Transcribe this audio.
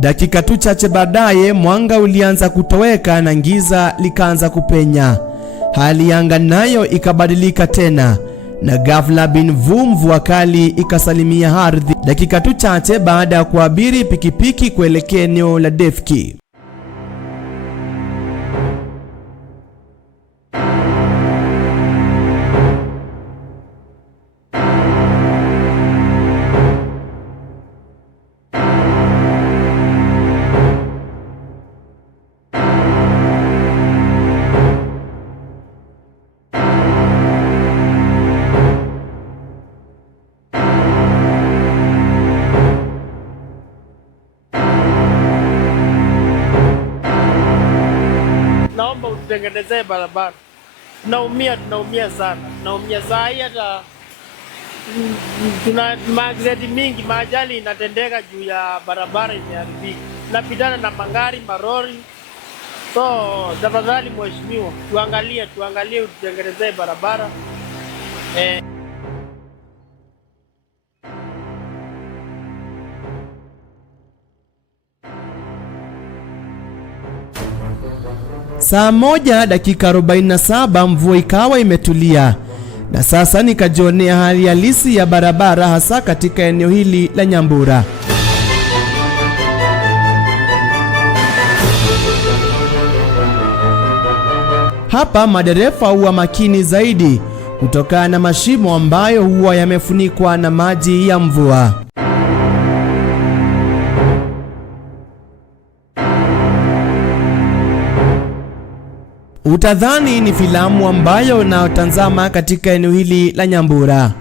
Dakika tu chache baadaye mwanga ulianza kutoweka na giza likaanza kupenya. Hali ya anga nayo ikabadilika tena, na ghafla bin vu mvua kali ikasalimia ardhi dakika tu chache baada ya kuabiri pikipiki kuelekea eneo la Defki. Naomba utengenezee barabara. Tunaumia sana. Tunaumia saa hii, hata tuna maagzeti mingi, maajali inatendeka juu ya barabara imeharibika. Tunapitana na magari, marori. So, tafadhali mheshimiwa, tuangalie utengenezee barabara. Saa 1:47 mvua ikawa imetulia, na sasa nikajionea hali halisi ya barabara, hasa katika eneo hili la Nyambura. Hapa madereva huwa makini zaidi kutokana na mashimo ambayo huwa yamefunikwa na maji ya mvua. Utadhani ni filamu ambayo unayotazama katika eneo hili la Nyambura.